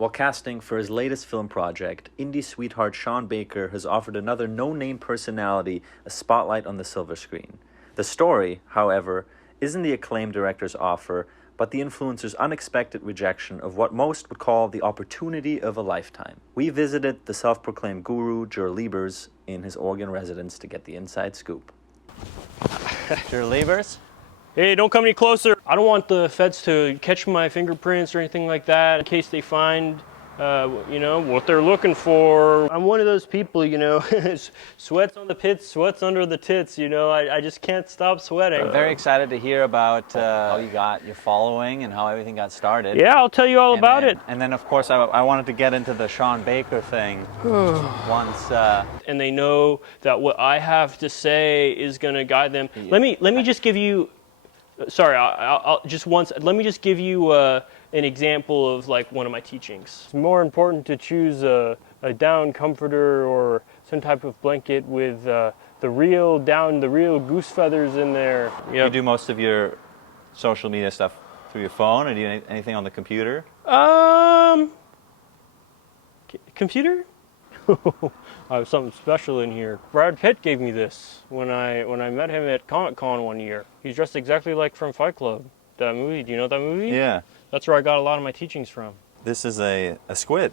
While casting for his latest film project, indie sweetheart Sean Baker has offered another no-name personality a spotlight on the silver screen. The story, however, isn't the acclaimed director's offer, but the influencer's unexpected rejection of what most would call the opportunity of a lifetime. We visited the self-proclaimed guru, Jer Liebers, in his Oregon residence to get the inside scoop. Jer Liebers? Hey, don't come any closer. I don't want the feds to catch my fingerprints or anything like that in case they find, what they're looking for. I'm one of those people, sweats on the pits, sweats under the tits, I just can't stop sweating. I'm very excited to hear about how you got your following and how everything got started. Yeah, I'll tell you all about it. And then, of course, I wanted to get into the Sean Baker thing once. And they know that what I have to say is going to guide them. Yeah. Let me just give you. Sorry, let me just give you an example of like one of my teachings. It's more important to choose a down comforter or some type of blanket with the real goose feathers in there. Yep. You do most of your social media stuff through your phone, or do you do anything on the computer? Computer? I have something special in here. Brad Pitt gave me this when I met him at Comic-Con one year. He's dressed exactly like from Fight Club. That movie, do you know that movie? Yeah. That's where I got a lot of my teachings from. This is a squid.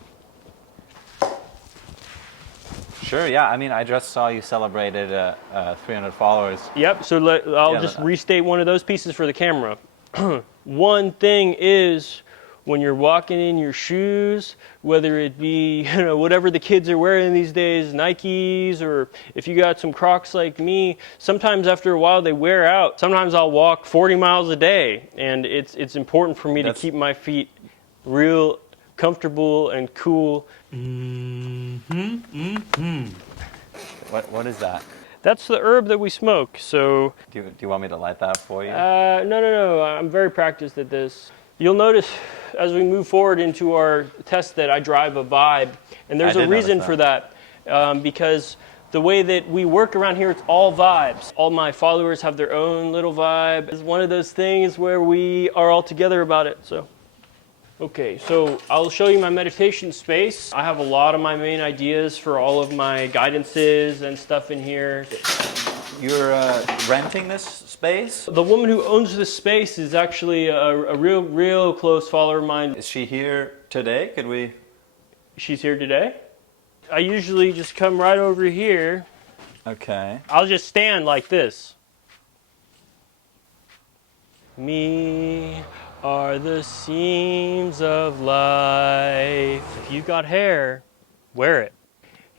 Sure, yeah. I mean, I just saw you celebrated 300 followers. Yep, so I'll just restate one of those pieces for the camera. One thing is, when you're walking in your shoes, whether it be whatever the kids are wearing these days, Nikes, or if you got some Crocs like me, sometimes after a while they wear out. Sometimes I'll walk 40 miles a day, and it's important for me to keep my feet real comfortable and cool. What is that? That's the herb that we smoke. So Do you want me to light that for you? No. I'm very practiced at this. You'll notice as we move forward into our test that I drive a vibe, and there's a reason for that, because the way that we work around here, it's all vibes. All my followers have their own little vibe. It's one of those things where we are all together about it. So, okay, so I'll show you my meditation space. I have a lot of my main ideas for all of my guidances and stuff in here. You're renting this space? The woman who owns this space is actually a real close follower of mine. Is she here today? Could we? She's here today? I usually just come right over here. Okay. I'll just stand like this. Me are the seams of life. If you've got hair, wear it.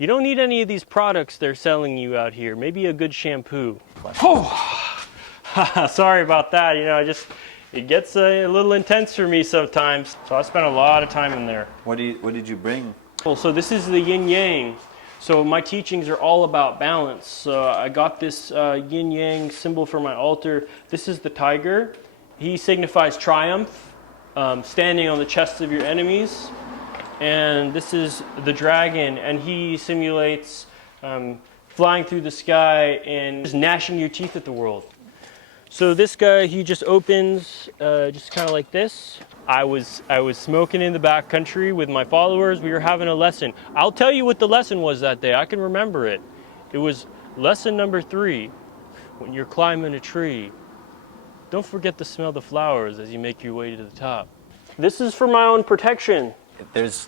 You don't need any of these products they're selling you out here. Maybe a good shampoo. Oh, sorry about that. It gets a little intense for me sometimes. So I spent a lot of time in there. What did you bring? Well, so this is the yin yang. So my teachings are all about balance. So I got this yin yang symbol for my altar. This is the tiger. He signifies triumph, standing on the chests of your enemies. And this is the dragon, and he simulates flying through the sky and just gnashing your teeth at the world. So this guy, he just opens just kind of like this. I was smoking in the backcountry with my followers. We were having a lesson. I'll tell you what the lesson was that day. I can remember it. It was lesson number 3. When you're climbing a tree, don't forget to smell the flowers as you make your way to the top. This is for my own protection. There's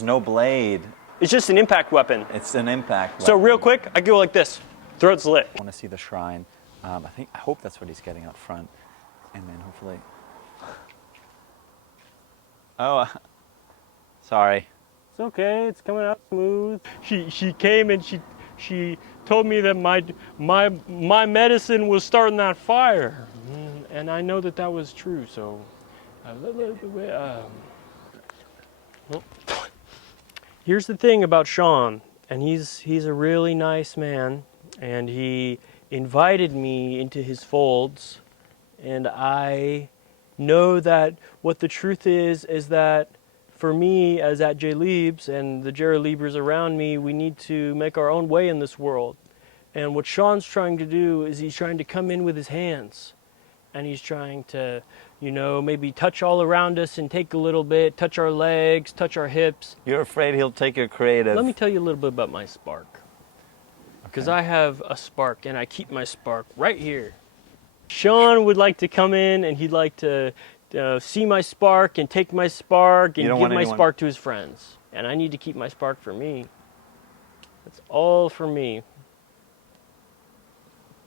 no blade. It's just an impact weapon. It's an impact weapon. So real quick, I go like this. Throat's lit. I want to see the shrine. I hope that's what he's getting out front. And then hopefully... Oh, sorry. It's okay, it's coming out smooth. She came and she told me that my medicine was starting that fire. And I know that was true, so... Here's the thing about Sean, and he's a really nice man, and he invited me into his folds, and I know that what the truth is that for me, as at J. Liebs and the Jerry Liebers around me, we need to make our own way in this world. And what Sean's trying to do is he's trying to come in with his hands, and he's trying to you know, maybe touch all around us and take a little bit, touch our legs, touch our hips. You're afraid he'll take your creative. Let me tell you a little bit about my spark. Because I have a spark and I keep my spark right here. Sean would like to come in and he'd like to see my spark and take my spark and give my spark to his friends. And I need to keep my spark for me. That's all for me.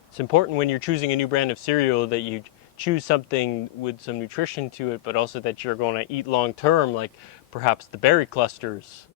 It's important when you're choosing a new brand of cereal that you choose something with some nutrition to it, but also that you're going to eat long term, like perhaps the berry clusters.